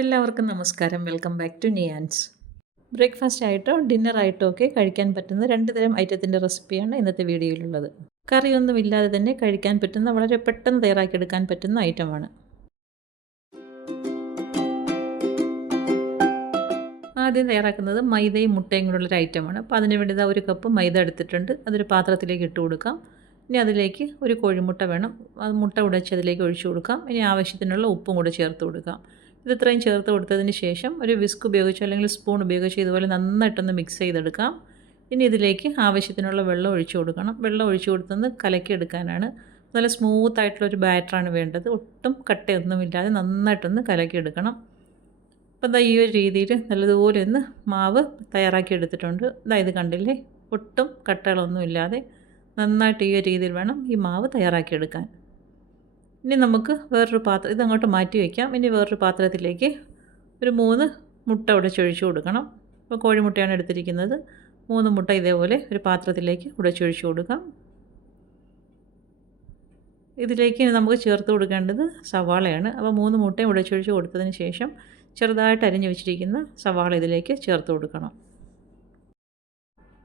എല്ലാവർക്കും നമസ്കാരം. Welcome back to നിയാൻസ്. ബ്രേക്ക്ഫാസ്റ്റ് ആയിട്ടോ ഡിന്നറായിട്ടോ ഒക്കെ കഴിക്കാൻ പറ്റുന്ന 2 തരം ഐറ്റത്തിൻ്റെ റെസിപ്പിയാണ് ഇന്നത്തെ വീഡിയോയിലുള്ളത്. കറിയൊന്നുമില്ലാതെ തന്നെ കഴിക്കാൻ പറ്റുന്ന വളരെ പെട്ടെന്ന് തയ്യാറാക്കിയെടുക്കാൻ പറ്റുന്ന ഐറ്റമാണ്. ആദ്യം തയ്യാറാക്കുന്നത് മൈദയും മുട്ടയും കൂടെയുള്ളൊരു ഐറ്റമാണ്. അപ്പോൾ അതിന് വേണ്ടി ഇതാ 1 കപ്പ് മൈദ എടുത്തിട്ടുണ്ട്. അതൊരു പാത്രത്തിലേക്ക് ഇട്ട് കൊടുക്കാം. ഇനി അതിലേക്ക് ഒരു കോഴിമുട്ട വേണം. അത് മുട്ട ഉടച്ച് അതിലേക്ക് ഒഴിച്ചു കൊടുക്കാം. ഇനി ആവശ്യത്തിനുള്ള ഉപ്പും കൂടെ ചേർത്ത് കൊടുക്കാം. ഇത് ഇത്രയും ചേർത്ത് കൊടുത്തതിന് ശേഷം ഒരു വിസ്ക് ഉപയോഗിച്ചോ അല്ലെങ്കിൽ സ്പൂൺ ഉപയോഗിച്ചോ ഇതുപോലെ നന്നായിട്ടൊന്ന് മിക്സ് ചെയ്തെടുക്കാം. ഇനി ഇതിലേക്ക് ആവശ്യത്തിനുള്ള വെള്ളം ഒഴിച്ചു കൊടുക്കണം. വെള്ളം ഒഴിച്ചു കൊടുത്തൊന്ന് കലക്കിയെടുക്കാനാണ്. നല്ല സ്മൂത്തായിട്ടുള്ളൊരു ബാറ്ററാണ് വേണ്ടത്. ഒട്ടും കട്ടയൊന്നുമില്ലാതെ നന്നായിട്ടൊന്ന് കലക്കിയെടുക്കണം. അപ്പോൾ ഇതാ ഈ ഒരു രീതിയിൽ നല്ലതുപോലെ ഒന്ന് മാവ് തയ്യാറാക്കി എടുത്തിട്ടുണ്ട്. ഇത് കണ്ടില്ലേ, ഒട്ടും കട്ടകളൊന്നുമില്ലാതെ നന്നായിട്ട് ഈ ഒരു രീതിയിൽ വേണം ഈ മാവ് തയ്യാറാക്കിയെടുക്കാൻ. ഇനി നമുക്ക് വേറൊരു പാത്രം ഇതങ്ങോട്ട് മാറ്റി വയ്ക്കാം. ഇനി വേറൊരു പാത്രത്തിലേക്ക് ഒരു 3 മുട്ട ഉടച്ചൊഴിച്ച് കൊടുക്കണം. ഇപ്പോൾ കോഴിമുട്ടയാണ് എടുത്തിരിക്കുന്നത്. 3 മുട്ട ഇതേപോലെ ഒരു പാത്രത്തിലേക്ക് ഉടച്ചൊഴിച്ച് കൊടുക്കാം. ഇതിലേക്ക് നമുക്ക് ചേർത്ത് കൊടുക്കേണ്ടത് സവാളയാണ്. അപ്പോൾ 3 മുട്ടയും ഉടച്ചൊഴിച്ച് കൊടുത്തതിന് ശേഷം ചെറുതായിട്ട് അരിഞ്ഞു വെച്ചിരിക്കുന്ന സവാള ഇതിലേക്ക് ചേർത്ത് കൊടുക്കണം.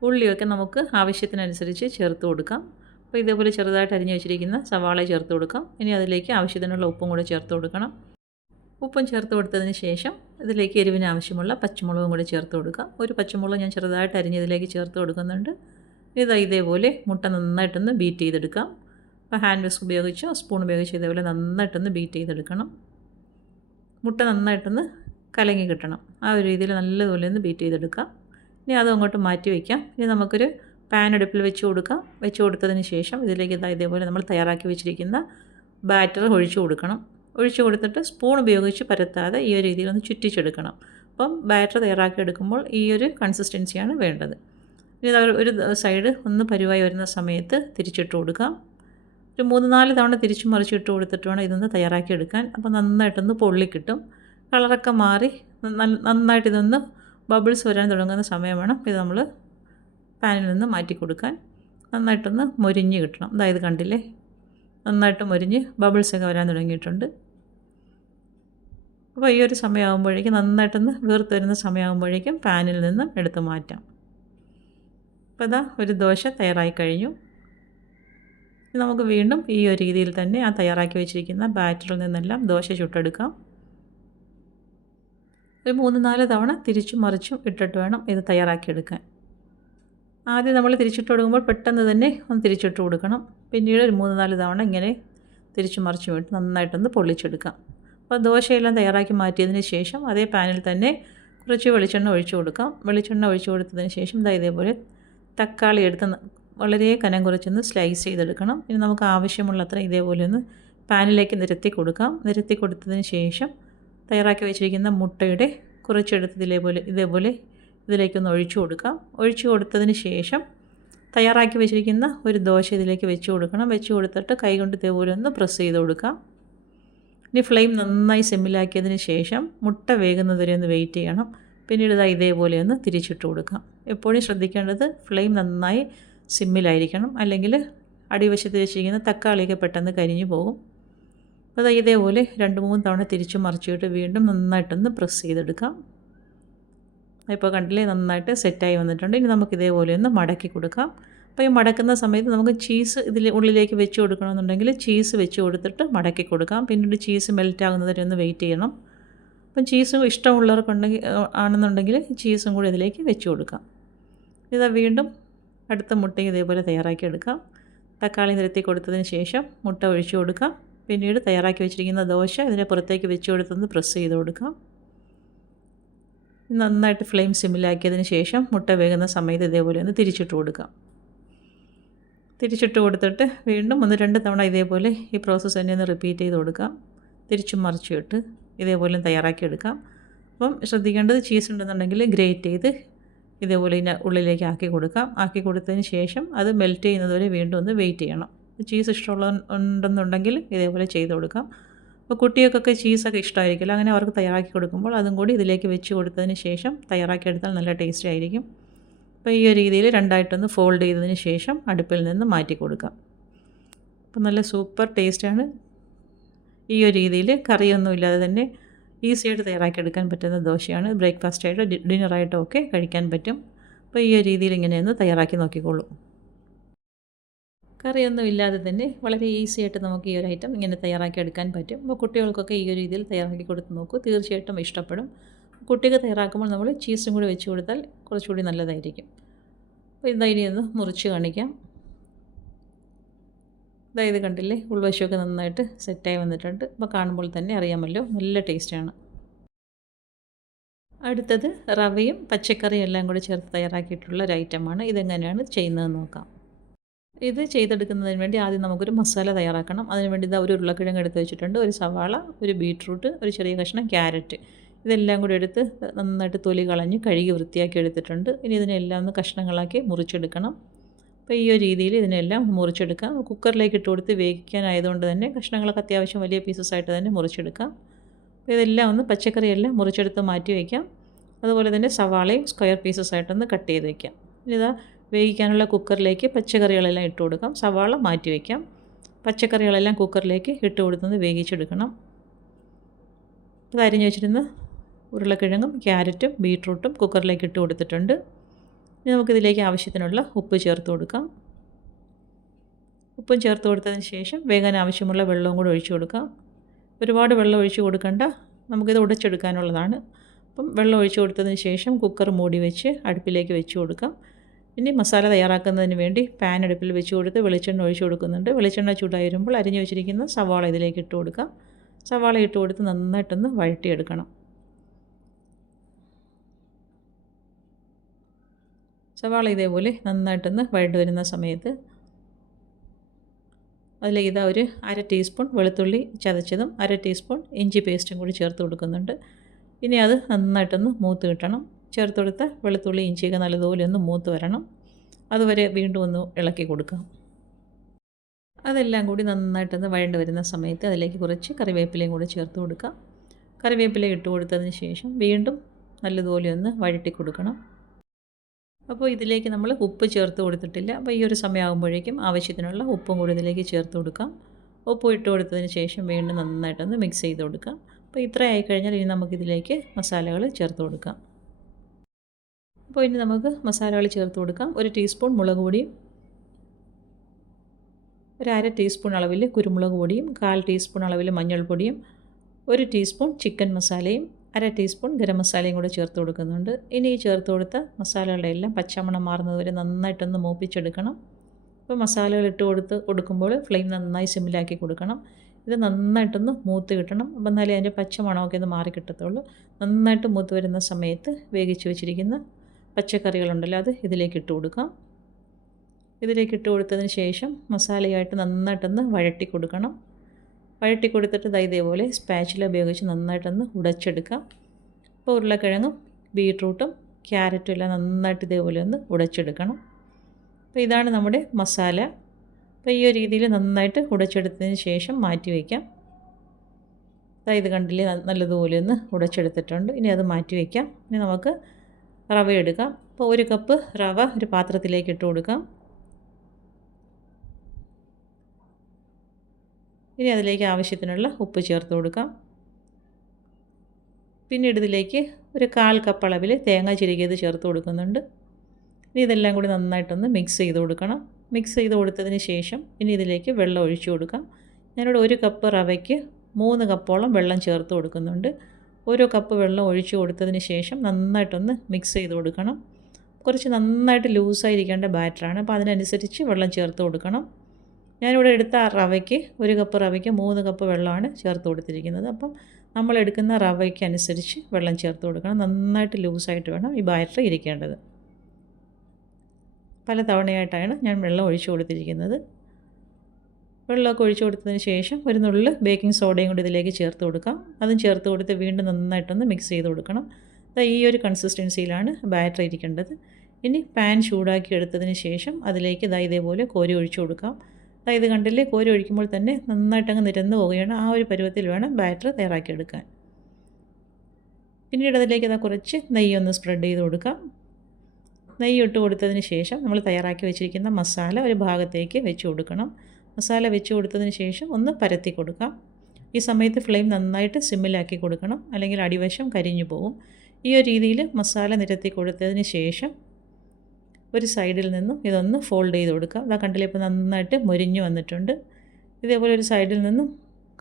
ഉള്ളിയൊക്കെ നമുക്ക് ആവശ്യത്തിനനുസരിച്ച് ചേർത്ത് കൊടുക്കാം. അപ്പോൾ ഇതേപോലെ ചെറുതായിട്ട് അരിഞ്ഞു വെച്ചിരിക്കുന്ന സവാള ചേർത്ത് കൊടുക്കാം. ഇനി അതിലേക്ക് ആവശ്യത്തിനുള്ള ഉപ്പും കൂടെ ചേർത്ത് കൊടുക്കണം. ഉപ്പും ചേർത്ത് കൊടുത്തതിന് ശേഷം ഇതിലേക്ക് എരിവിന് ആവശ്യമുള്ള പച്ചമുളകും കൂടെ ചേർത്ത് കൊടുക്കാം. ഒരു പച്ചമുളക് ഞാൻ ചെറുതായിട്ട് അരിഞ്ഞ് ഇതിലേക്ക് ചേർത്ത് കൊടുക്കുന്നുണ്ട്. ഇതേപോലെ മുട്ട നന്നായിട്ടൊന്ന് ബീറ്റ് ചെയ്തെടുക്കാം. അപ്പോൾ ഹാൻഡ് വിസ്ക് ഉപയോഗിച്ചോ സ്പൂൺ ഉപയോഗിച്ചോ ഇതേപോലെ നന്നായിട്ടൊന്ന് ബീറ്റ് ചെയ്തെടുക്കണം. മുട്ട നന്നായിട്ടൊന്ന് കലങ്ങി കിട്ടണം. ആ ഒരു രീതിയിൽ നല്ലതുപോലെ ഒന്ന് ബീറ്റ് ചെയ്തെടുക്കാം. ഇനി അതും അങ്ങോട്ട് മാറ്റി വയ്ക്കാം. ഇനി നമുക്കൊരു പാൻ അടുപ്പിൽ വെച്ച് കൊടുക്കാം. വെച്ച് കൊടുത്തതിന് ശേഷം ഇതിലേക്ക് ഇതേപോലെ നമ്മൾ തയ്യാറാക്കി വെച്ചിരിക്കുന്ന ബാറ്റർ ഒഴിച്ചു കൊടുക്കണം. ഒഴിച്ചു കൊടുത്തിട്ട് സ്പൂൺ ഉപയോഗിച്ച് പരത്താതെ ഈ ഒരു രീതിയിൽ ഒന്ന് ചുറ്റിച്ചെടുക്കണം. അപ്പം ബാറ്റർ തയ്യാറാക്കി എടുക്കുമ്പോൾ ഈ ഒരു കൺസിസ്റ്റൻസിയാണ് വേണ്ടത്. ഇനി ഒരു സൈഡ് ഒന്ന് പരുവായി വരുന്ന സമയത്ത് തിരിച്ചിട്ട് കൊടുക്കാം. ഒരു 3-4 തവണ തിരിച്ചു മറിച്ചിട്ട് കൊടുത്തിട്ട് വേണം ഇതൊന്ന് തയ്യാറാക്കി എടുക്കാൻ. അപ്പോൾ നന്നായിട്ടൊന്ന് പൊള്ളിക്കിട്ടും. കളറൊക്കെ മാറി നന്നായിട്ട് ഇതൊന്ന് ബബിൾസ് വരാൻ തുടങ്ങുന്ന സമയം വേണം ഇത് നമ്മൾ പാനിൽ നിന്ന് മാറ്റി കൊടുക്കാൻ. നന്നായിട്ടൊന്ന് മൊരിഞ്ഞ് കിട്ടണം. അതായത് കണ്ടില്ലേ, നന്നായിട്ട് മൊരിഞ്ഞ് ബബിൾസൊക്കെ വരാൻ തുടങ്ങിയിട്ടുണ്ട്. അപ്പോൾ ഈ ഒരു സമയമാകുമ്പോഴേക്കും നന്നായിട്ടൊന്ന് വീർത്ത് വരുന്ന സമയമാകുമ്പോഴേക്കും പാനിൽ നിന്ന് എടുത്ത് മാറ്റാം. അപ്പോൾ ഇതാ ഒരു ദോശ തയ്യാറായി കഴിഞ്ഞു. നമുക്ക് വീണ്ടും ഈ ഒരു രീതിയിൽ തന്നെ ആ തയ്യാറാക്കി വെച്ചിരിക്കുന്ന ബാറ്ററിൽ നിന്നെല്ലാം ദോശ ചുട്ടെടുക്കാം. ഒരു 3-4 തവണ തിരിച്ചും മറിച്ചും ഇട്ടിട്ട് വേണം ഇത് തയ്യാറാക്കിയെടുക്കാൻ. ആദ്യം നമ്മൾ തിരിച്ചിട്ട് കൊടുക്കുമ്പോൾ പെട്ടെന്ന് തന്നെ ഒന്ന് തിരിച്ചിട്ട് കൊടുക്കണം. പിന്നീട് ഒരു 3-4 തവണ ഇങ്ങനെ തിരിച്ചും മറിച്ചും ഇട്ട് നന്നായിട്ടൊന്ന് പൊള്ളിച്ചെടുക്കാം. അപ്പോൾ ദോശയെല്ലാം തയ്യാറാക്കി മാറ്റിയതിന് ശേഷം അതേ പാനിൽ തന്നെ കുറച്ച് വെളിച്ചെണ്ണ ഒഴിച്ചു കൊടുക്കാം. വെളിച്ചെണ്ണ ഒഴിച്ചു കൊടുത്തതിന് ശേഷം ഇതേപോലെ തക്കാളി എടുത്ത് വളരെ കനം കുറച്ചൊന്ന് സ്ലൈസ് ചെയ്തെടുക്കണം. ഇനി നമുക്ക് ആവശ്യമുള്ളത്ര ഇതേപോലെ ഒന്ന് പാനിലേക്ക് നിരത്തി കൊടുക്കാം. നിരത്തി കൊടുത്തതിന് ശേഷം തയ്യാറാക്കി വെച്ചിരിക്കുന്ന മുട്ടയുടെ കുറച്ചെടുത്ത് ഇതേപോലെ ഇതിലേക്കൊന്ന് ഒഴിച്ചു കൊടുക്കാം. ഒഴിച്ചു കൊടുത്തതിന് ശേഷം തയ്യാറാക്കി വെച്ചിരിക്കുന്ന ഒരു ദോശ ഇതിലേക്ക് വെച്ച് കൊടുക്കണം. വെച്ച് കൊടുത്തിട്ട് കൈകൊണ്ട് ഇതേപോലെ ഒന്ന് പ്രസ് ചെയ്ത് കൊടുക്കാം. ഇനി ഫ്ലെയിം നന്നായി സിമ്മിലാക്കിയതിന് ശേഷം മുട്ട വേകുന്നതുവരെ ഒന്ന് വെയിറ്റ് ചെയ്യണം. പിന്നീട് ഇതേപോലെ ഒന്ന് തിരിച്ചിട്ട് കൊടുക്കാം. എപ്പോഴും ശ്രദ്ധിക്കേണ്ടത് ഫ്ലെയിം നന്നായി സിമ്മിലായിരിക്കണം, അല്ലെങ്കിൽ അടിവശത്ത് വെച്ചിരിക്കുന്ന തക്കാളിയൊക്കെ പെട്ടെന്ന് കരിഞ്ഞു പോകും. അപ്പോൾ ഇതേപോലെ 2-3 തവണ തിരിച്ചു മറിച്ചിട്ട് വീണ്ടും നന്നായിട്ടൊന്ന് പ്രസ് ചെയ്തെടുക്കാം. ഇപ്പോൾ കണ്ടില്ലേ, നന്നായിട്ട് സെറ്റായി വന്നിട്ടുണ്ട്. ഇനി നമുക്ക് ഇതേപോലെ ഒന്ന് മടക്കി കൊടുക്കാം. അപ്പോൾ ഈ മടക്കുന്ന സമയത്ത് നമുക്ക് ചീസ് ഉള്ളിലേക്ക് വെച്ച് കൊടുക്കണമെന്നുണ്ടെങ്കിൽ ചീസ് വെച്ച് കൊടുത്തിട്ട് മടക്കി കൊടുക്കാം. പിന്നീട് ചീസ് മെൽറ്റ് ആകുന്നവരെ ഒന്ന് വെയിറ്റ് ചെയ്യണം. അപ്പം ചീസ് ഇഷ്ടമുള്ളവർക്കുണ്ടെങ്കിൽ ആണെന്നുണ്ടെങ്കിൽ ചീസും കൂടി ഇതിലേക്ക് വെച്ച് കൊടുക്കാം. വീണ്ടും അടുത്ത മുട്ടയും ഇതേപോലെ തയ്യാറാക്കി എടുക്കാം. തക്കാളി നിരത്തി കൊടുത്തതിന് ശേഷം മുട്ട ഒഴിച്ചു കൊടുക്കാം. പിന്നീട് തയ്യാറാക്കി വെച്ചിരിക്കുന്ന ദോശ ഇതിനെ പുറത്തേക്ക് വെച്ച് കൊടുത്തൊന്ന് പ്രസ് ചെയ്ത് കൊടുക്കാം. നന്നായിട്ട് ഫ്ലെയിം സിമ്മിലാക്കിയതിന് ശേഷം മുട്ട വേകുന്ന സമയത്ത് ഇതേപോലെ ഒന്ന് തിരിച്ചിട്ട് കൊടുക്കാം. തിരിച്ചിട്ട് കൊടുത്തിട്ട് വീണ്ടും 1-2 തവണ ഇതേപോലെ ഈ പ്രോസസ്സ് തന്നെ ഒന്ന് റിപ്പീറ്റ് ചെയ്ത് കൊടുക്കാം. തിരിച്ചും മറിച്ചിട്ട് ഇതേപോലെ തയ്യാറാക്കി എടുക്കാം. അപ്പം ശ്രദ്ധിക്കേണ്ടത് ചീസ് ഉണ്ടെന്നുണ്ടെങ്കിൽ ഗ്രേറ്റ് ചെയ്ത് ഇതേപോലെ ഇതിൻ്റെ ഉള്ളിലേക്ക് ആക്കി കൊടുക്കാം. ആക്കി കൊടുത്തതിന് ശേഷം അത് മെൽറ്റ് ചെയ്യുന്നതുവരെ വീണ്ടും ഒന്ന് വെയിറ്റ് ചെയ്യണം. ചീസ് ഉണ്ടെന്നുണ്ടെങ്കിൽ ഇതേപോലെ ചെയ്ത് കൊടുക്കാം. അപ്പോൾ കുട്ടികൾക്കൊക്കെ ചീസൊക്കെ ഇഷ്ടമായിരിക്കില്ല. അങ്ങനെ അവർക്ക് തയ്യാറാക്കി കൊടുക്കുമ്പോൾ അതും കൂടി ഇതിലേക്ക് വെച്ച് കൊടുത്തതിന് ശേഷം തയ്യാറാക്കിയെടുത്താൽ നല്ല ടേസ്റ്റി ആയിരിക്കും. അപ്പോൾ ഈ ഒരു രീതിയിൽ രണ്ടായിട്ടൊന്ന് ഫോൾഡ് ചെയ്തതിന് ശേഷം അടുപ്പിൽ നിന്ന് മാറ്റി കൊടുക്കാം. അപ്പോൾ നല്ല സൂപ്പർ ടേസ്റ്റാണ്. ഈ ഒരു രീതിയിൽ കറിയൊന്നും ഇല്ലാതെ തന്നെ ഈസിയായിട്ട് തയ്യാറാക്കിയെടുക്കാൻ പറ്റുന്ന ദോശയാണ്. ബ്രേക്ക്ഫാസ്റ്റായിട്ടോ ഡിന്നറായിട്ടോ ഒക്കെ കഴിക്കാൻ പറ്റും. അപ്പോൾ ഈ ഒരു രീതിയിൽ ഇങ്ങനെയൊന്ന് തയ്യാറാക്കി നോക്കിക്കോളൂ. കറിയൊന്നും ഇല്ലാതെ തന്നെ വളരെ ഈസിയായിട്ട് നമുക്ക് ഈ ഒരു ഐറ്റം ഇങ്ങനെ തയ്യാറാക്കി എടുക്കാൻ പറ്റും. അപ്പോൾ കുട്ടികൾക്കൊക്കെ ഈ ഒരു രീതിയിൽ തയ്യാറാക്കി കൊടുത്ത് നോക്കൂ, തീർച്ചയായിട്ടും ഇഷ്ടപ്പെടും. കുട്ടിക്ക് തയ്യാറാക്കുമ്പോൾ നമ്മൾ ചീസും കൂടി വെച്ച് കൊടുത്താൽ കുറച്ചുകൂടി നല്ലതായിരിക്കും. അപ്പോൾ ഇതാ ഇനി ഒന്ന് മുറിച്ച് കാണിക്കാം. അതായത് കണ്ടില്ലേ, ഉൾവശമൊക്കെ നന്നായിട്ട് സെറ്റായി വന്നിട്ടുണ്ട്. അപ്പോൾ കാണുമ്പോൾ തന്നെ അറിയാമല്ലോ, നല്ല ടേസ്റ്റാണ്. അടുത്തത് റവയും പച്ചക്കറിയും എല്ലാം കൂടി ചേർത്ത് തയ്യാറാക്കിയിട്ടുള്ള ഒരു ഐറ്റമാണ്. ഇതെങ്ങനെയാണ് ചെയ്യുന്നതെന്ന് നോക്കാം. ഇത് ചെയ്തെടുക്കുന്നതിന് വേണ്ടി ആദ്യം നമുക്കൊരു മസാല തയ്യാറാക്കണം. അതിന് വേണ്ടി ഇതാ ഒരു ഉരുളക്കിഴങ്ങ് എടുത്ത് വെച്ചിട്ടുണ്ട്, ഒരു സവാള, ഒരു ബീട്രൂട്ട്, ഒരു ചെറിയ കഷ്ണം ക്യാരറ്റ്, ഇതെല്ലാം കൂടി എടുത്ത് നന്നായിട്ട് തൊലി കളഞ്ഞ് കഴുകി വൃത്തിയാക്കി എടുത്തിട്ടുണ്ട്. ഇനി ഇതിനെല്ലാം ഒന്ന് കഷ്ണങ്ങളാക്കി മുറിച്ചെടുക്കണം. അപ്പോൾ ഈ ഒരു രീതിയിൽ ഇതിനെല്ലാം മുറിച്ചെടുക്കാം. കുക്കറിലേക്ക് ഇട്ട് കൊടുത്ത് വേവിക്കാനായതുകൊണ്ട് തന്നെ കഷ്ണങ്ങളൊക്കെ അത്യാവശ്യം വലിയ പീസസ് ആയിട്ട് തന്നെ മുറിച്ചെടുക്കാം. അപ്പോൾ ഇതെല്ലാം ഒന്ന് പച്ചക്കറിയെല്ലാം മുറിച്ചെടുത്ത് മാറ്റി വയ്ക്കാം. അതുപോലെ തന്നെ സവാളയും സ്ക്വയർ പീസസ് ആയിട്ടൊന്ന് കട്ട് ചെയ്ത് വയ്ക്കാം. ഇതാ വേവിക്കാനുള്ള കുക്കറിലേക്ക് പച്ചക്കറികളെല്ലാം ഇട്ട് കൊടുക്കാം. സവാള മാറ്റി വയ്ക്കാം. പച്ചക്കറികളെല്ലാം കുക്കറിലേക്ക് ഇട്ട് കൊടുത്തൊന്ന് വേവിച്ചെടുക്കണം. അത് അരിഞ്ഞ് വെച്ചിരുന്ന ഉരുളക്കിഴങ്ങും ക്യാരറ്റും ബീട്രൂട്ടും കുക്കറിലേക്ക് ഇട്ട് കൊടുത്തിട്ടുണ്ട്. ഇനി നമുക്കിതിലേക്ക് ആവശ്യത്തിനുള്ള ഉപ്പ് ചേർത്ത് കൊടുക്കാം. ഉപ്പും ചേർത്ത് കൊടുത്തതിന് ശേഷം വേകാൻ ആവശ്യമുള്ള വെള്ളവും കൂടി ഒഴിച്ചു കൊടുക്കാം. ഒരുപാട് വെള്ളം ഒഴിച്ച് കൊടുക്കണ്ട, നമുക്കിത് ഉടച്ചെടുക്കാനുള്ളതാണ്. അപ്പം വെള്ളം ഒഴിച്ചു കൊടുത്തതിന് ശേഷം കുക്കർ മൂടി വെച്ച് അടുപ്പിലേക്ക് വെച്ച് കൊടുക്കാം. ഇനി മസാല തയ്യാറാക്കുന്നതിന് വേണ്ടി പാൻ അടുപ്പിൽ വെച്ച് കൊടുത്ത് വെളിച്ചെണ്ണ ഒഴിച്ചു കൊടുക്കുന്നുണ്ട്. വെളിച്ചെണ്ണ ചൂടായി വരുമ്പോൾ അരിഞ്ഞു വെച്ചിരിക്കുന്ന സവാള ഇതിലേക്ക് ഇട്ട് കൊടുക്കാം. സവാള ഇട്ട് കൊടുത്ത് നന്നായിട്ടൊന്ന് വഴറ്റിയെടുക്കണം. സവാള ഇതേപോലെ നന്നായിട്ടൊന്ന് വഴണ്ട് വരുന്ന സമയത്ത് അതിലേക്ക് ഇതാ ഒരു 1/2 ടീസ്പൂൺ വെളുത്തുള്ളി ചതച്ചതും 1/2 ടീസ്പൂൺ ഇഞ്ചി പേസ്റ്റും കൂടി ചേർത്ത് കൊടുക്കുന്നുണ്ട്. ഇനി അത് നന്നായിട്ടൊന്ന് മൂത്ത് കിട്ടണം. ചേർത്ത് കൊടുത്ത വെളുത്തുള്ളി ഇഞ്ചിയൊക്കെ നല്ലതുപോലെ ഒന്ന് മൂത്ത് വരണം. അതുവരെ വീണ്ടും ഒന്ന് ഇളക്കി കൊടുക്കാം. അതെല്ലാം കൂടി നന്നായിട്ടൊന്ന് വഴണ്ട് വരുന്ന സമയത്ത് അതിലേക്ക് കുറച്ച് കറിവേപ്പിലയും കൂടി ചേർത്ത് കൊടുക്കാം. കറിവേപ്പില ഇട്ട് കൊടുത്തതിന് ശേഷം വീണ്ടും നല്ലതുപോലെ ഒന്ന് വഴറ്റി കൊടുക്കണം. അപ്പോൾ ഇതിലേക്ക് നമ്മൾ ഉപ്പ് ചേർത്ത് കൊടുത്തിട്ടില്ല. അപ്പോൾ ഈ ഒരു സമയമാകുമ്പോഴേക്കും ആവശ്യത്തിനുള്ള ഉപ്പും കൂടി ഇതിലേക്ക് ചേർത്ത് കൊടുക്കാം. ഉപ്പ് ഇട്ട് കൊടുത്തതിന് ശേഷം വീണ്ടും നന്നായിട്ടൊന്ന് മിക്സ് ചെയ്ത് കൊടുക്കാം. അപ്പോൾ ഇത്ര ആയിക്കഴിഞ്ഞാൽ ഇനി നമുക്കിതിലേക്ക് മസാലകൾ ചേർത്ത് കൊടുക്കാം. അപ്പോൾ ഇനി നമുക്ക് മസാലകൾ ചേർത്ത് കൊടുക്കാം. 1 ടീസ്പൂൺ മുളക് പൊടിയും, ഒരു 1/2 ടീസ്പൂൺ അളവിൽ കുരുമുളക് പൊടിയും, 1/4 ടീസ്പൂൺ അളവിൽ മഞ്ഞൾപ്പൊടിയും, 1 ടീസ്പൂൺ ചിക്കൻ മസാലയും, 1/2 ടീസ്പൂൺ ഗരം മസാലയും കൂടെ ചേർത്ത് കൊടുക്കുന്നുണ്ട്. ഇനി ഈ ചേർത്ത് കൊടുത്ത മസാലകളുടെ എല്ലാം പച്ചമണം മാറുന്നത് വരെ നന്നായിട്ടൊന്ന് മൂപ്പിച്ചെടുക്കണം. അപ്പോൾ മസാലകൾ ഇട്ട് കൊടുക്കുമ്പോൾ ഫ്ലെയിം നന്നായി സിമ്മിലാക്കി കൊടുക്കണം. ഇത് നന്നായിട്ടൊന്ന് മൂത്ത് കിട്ടണം. അപ്പോൾ എന്നാലേ അതിൻ്റെ പച്ചമണമൊക്കെ ഒന്ന് മാറി കിട്ടത്തുള്ളൂ. നന്നായിട്ട് മൂത്ത് വരുന്ന സമയത്ത് വേവിച്ച് വെച്ചിരിക്കുന്ന പച്ചക്കറികളുണ്ടല്ലോ അത് ഇതിലേക്ക് ഇട്ട് കൊടുക്കാം. ഇതിലേക്ക് ഇട്ട് കൊടുത്തതിന് ശേഷം മസാലയായിട്ട് നന്നായിട്ടൊന്ന് വഴറ്റി കൊടുക്കണം. വഴറ്റി കൊടുത്തിട്ട് ഇതേപോലെ സ്പാച്ചില ഉപയോഗിച്ച് നന്നായിട്ടൊന്ന് ഉടച്ചെടുക്കാം. അപ്പോൾ ഉരുളക്കിഴങ്ങും ബീട്രൂട്ടും ക്യാരറ്റും എല്ലാം നന്നായിട്ട് ഇതേപോലെ ഒന്ന് ഉടച്ചെടുക്കണം. അപ്പോൾ ഇതാണ് നമ്മുടെ മസാല. അപ്പോൾ ഈ ഒരു രീതിയിൽ നന്നായിട്ട് ഉടച്ചെടുത്തതിന് ശേഷം മാറ്റി വയ്ക്കാം. ഇത് കണ്ടില്ലേ, നല്ലതുപോലെ ഒന്ന് ഉടച്ചെടുത്തിട്ടുണ്ട്. ഇനി അത് മാറ്റി വയ്ക്കാം. ഇനി നമുക്ക് റവ എടുക്കാം. അപ്പോൾ 1 കപ്പ് റവ ഒരു പാത്രത്തിലേക്ക് ഇട്ട് കൊടുക്കാം. ഇനി അതിലേക്ക് ആവശ്യത്തിനുള്ള ഉപ്പ് ചേർത്ത് കൊടുക്കാം. പിന്നീട് ഇതിലേക്ക് ഒരു 1/4 കപ്പ് അളവിൽ തേങ്ങ ചിരകിയത് ചേർത്ത് കൊടുക്കുന്നുണ്ട്. ഇനി ഇതെല്ലാം കൂടി നന്നായിട്ടൊന്ന് മിക്സ് ചെയ്ത് കൊടുക്കണം. മിക്സ് ചെയ്ത് കൊടുത്തതിന് ശേഷം ഇനി ഇതിലേക്ക് വെള്ളം ഒഴിച്ചു കൊടുക്കാം. ഞാനിവിടെ 1 കപ്പ് റവയ്ക്ക് 3 കപ്പോളം വെള്ളം ചേർത്ത് കൊടുക്കുന്നുണ്ട്. ഓരോ കപ്പ് വെള്ളം ഒഴിച്ചു കൊടുത്തതിന് ശേഷം നന്നായിട്ടൊന്ന് മിക്സ് ചെയ്ത് കൊടുക്കണം. കുറച്ച് നന്നായിട്ട് ലൂസായിരിക്കേണ്ട ബാറ്ററാണ്, അപ്പോൾ അതിനനുസരിച്ച് വെള്ളം ചേർത്ത് കൊടുക്കണം. ഞാനിവിടെ എടുത്ത റവയ്ക്ക് 1 കപ്പ് റവയ്ക്ക് 3 കപ്പ് വെള്ളമാണ് ചേർത്ത് കൊടുത്തിരിക്കുന്നത്. അപ്പം നമ്മൾ എടുക്കുന്ന റവയ്ക്ക് അനുസരിച്ച് വെള്ളം ചേർത്ത് കൊടുക്കണം. നന്നായിട്ട് ലൂസായിട്ട് വേണം ഈ ബാറ്റർ ഇരിക്കേണ്ടത്. പല തവണയായിട്ടാണ് ഞാൻ വെള്ളം ഒഴിച്ചു കൊടുത്തിരിക്കുന്നത്. വെള്ളമൊക്കെ ഒഴിച്ചു കൊടുത്തതിന് ശേഷം ഒരു നുള്ള് ബേക്കിംഗ് സോഡയും കൂടി ഇതിലേക്ക് ചേർത്ത് കൊടുക്കാം. അതും ചേർത്ത് കൊടുത്ത് വീണ്ടും നന്നായിട്ടൊന്ന് മിക്സ് ചെയ്ത് കൊടുക്കണം. ഈ ഒരു കൺസിസ്റ്റൻസിയിലാണ് ബാറ്റർ ഇരിക്കേണ്ടത്. ഇനി പാൻ ചൂടാക്കി എടുത്തതിന് ശേഷം അതിലേക്ക് ഇതേപോലെ കോരി ഒഴിച്ചു കൊടുക്കാം. ഇത് കണ്ടില്ലേ, കോരി ഒഴിക്കുമ്പോൾ തന്നെ നന്നായിട്ടങ്ങ് നിരന്ന് പോവുകയാണ്. ആ ഒരു പരുവത്തിൽ വേണം ബാറ്റർ തയ്യാറാക്കിയെടുക്കാൻ. പിന്നീട് അതിലേക്ക് കുറച്ച് നെയ്യൊന്ന് സ്പ്രെഡ് ചെയ്ത് കൊടുക്കാം. നെയ്യ് ഇട്ട് കൊടുത്തതിന് ശേഷം നമ്മൾ തയ്യാറാക്കി വെച്ചിരിക്കുന്ന മസാല ഒരു ഭാഗത്തേക്ക് വെച്ച് കൊടുക്കണം. മസാല വെച്ച് കൊടുത്തതിന് ശേഷം ഒന്ന് പരത്തി കൊടുക്കാം. ഈ സമയത്ത് ഫ്ലെയിം നന്നായിട്ട് സിമ്മിലാക്കി കൊടുക്കണം, അല്ലെങ്കിൽ അടിവശം കരിഞ്ഞു പോകും. ഈ ഒരു രീതിയിൽ മസാല നിരത്തി കൊടുത്തതിന് ശേഷം ഒരു സൈഡിൽ നിന്നും ഇതൊന്ന് ഫോൾഡ് ചെയ്ത് കൊടുക്കാം. അതാ കണ്ടില്ലേ, ഇപ്പോൾ നന്നായിട്ട് മൊരിഞ്ഞു വന്നിട്ടുണ്ട്. ഇതേപോലെ ഒരു സൈഡിൽ നിന്നും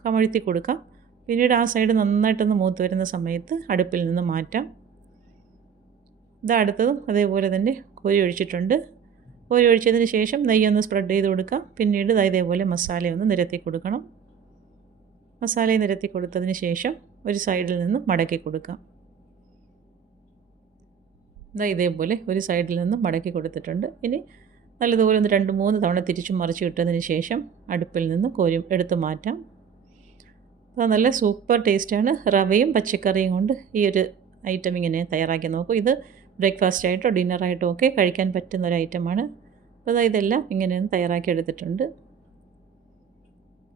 കമഴ്ത്തി കൊടുക്കാം. പിന്നീട് ആ സൈഡ് നന്നായിട്ടൊന്ന് മൂത്ത് വരുന്ന സമയത്ത് അടുപ്പിൽ നിന്ന് മാറ്റാം. ഇതാ അടുത്തതും അതേപോലെ തന്നെ കോരി ഒഴിച്ചിട്ടുണ്ട്. കോരി ഒഴിച്ചതിന് ശേഷം നെയ്യൊന്ന് സ്പ്രെഡ് ചെയ്ത് കൊടുക്കാം. പിന്നീട് ഇതേപോലെ മസാലയൊന്ന് നിരത്തി കൊടുക്കണം. മസാലയെ നിരത്തി കൊടുത്തതിന് ശേഷം ഒരു സൈഡിൽ നിന്നും മടക്കി കൊടുക്കാം. ഇതേപോലെ ഒരു സൈഡിൽ നിന്നും മടക്കി കൊടുത്തിട്ടുണ്ട്. ഇനി നല്ലതുപോലെ ഒന്ന് 2-3 തവണ തിരിച്ചും മറിച്ച് ഇട്ടതിന് ശേഷം അടുപ്പിൽ നിന്ന് കോരി എടുത്ത് മാറ്റാം. അത് നല്ല സൂപ്പർ ടേസ്റ്റാണ്. റവയും പച്ചക്കറിയും കൊണ്ട് ഈ ഒരു ഐറ്റം ഇങ്ങനെ തയ്യാറാക്കി നോക്കൂ. ഇത് ബ്രേക്ക്ഫാസ്റ്റ് ആയിട്ടോ ഡിന്നറായിട്ടോ ഒക്കെ കഴിക്കാൻ പറ്റുന്ന ഒരു ഐറ്റമാണ്. അപ്പോൾ ഇതെല്ലാം ഇങ്ങനെ തയ്യാറാക്കി എടുത്തിട്ടുണ്ട്.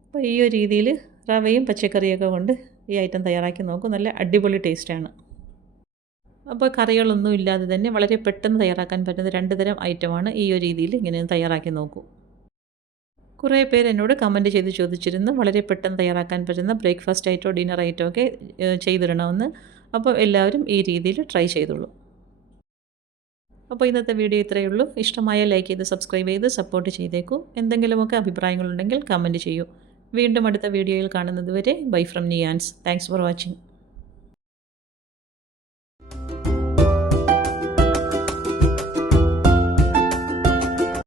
അപ്പോൾ ഈ ഒരു രീതിയിൽ റവയും പച്ചക്കറിയൊക്കെ കൊണ്ട് ഈ ഐറ്റം തയ്യാറാക്കി നോക്കൂ. നല്ല അടിപൊളി ടേസ്റ്റാണ്. അപ്പോൾ കറികളൊന്നും ഇല്ലാതെ തന്നെ വളരെ പെട്ടെന്ന് തയ്യാറാക്കാൻ പറ്റുന്ന 2 തരം ഐറ്റമാണ്. ഈ ഒരു രീതിയിൽ ഇങ്ങനെ തയ്യാറാക്കി നോക്കൂ. കുറേ പേര് എന്നോട് കമൻറ്റ് ചെയ്ത് ചോദിച്ചിരുന്നു വളരെ പെട്ടെന്ന് തയ്യാറാക്കാൻ പറ്റുന്ന ബ്രേക്ക്ഫാസ്റ്റ് ആയിട്ടോ ഡിന്നർ ആയിട്ടോ ഒക്കെ ചെയ്തിടണമെന്ന്. അപ്പോൾ എല്ലാവരും ഈ രീതിയിൽ ട്രൈ ചെയ്തോളൂ. അപ്പോൾ ഇന്നത്തെ വീഡിയോ ഇത്രയേ ഉള്ളൂ. ഇഷ്ടമായ ലൈക്ക് ചെയ്ത് സബ്സ്ക്രൈബ് ചെയ്ത് സപ്പോർട്ട് ചെയ്തേക്കൂ. എന്തെങ്കിലുമൊക്കെ അഭിപ്രായങ്ങളുണ്ടെങ്കിൽ കമൻറ്റ് ചെയ്യൂ. വീണ്ടും അടുത്ത വീഡിയോയിൽ കാണുന്നത് വരെ ബൈ ഫ്രം നിയാൻസ്. Thanks for watching.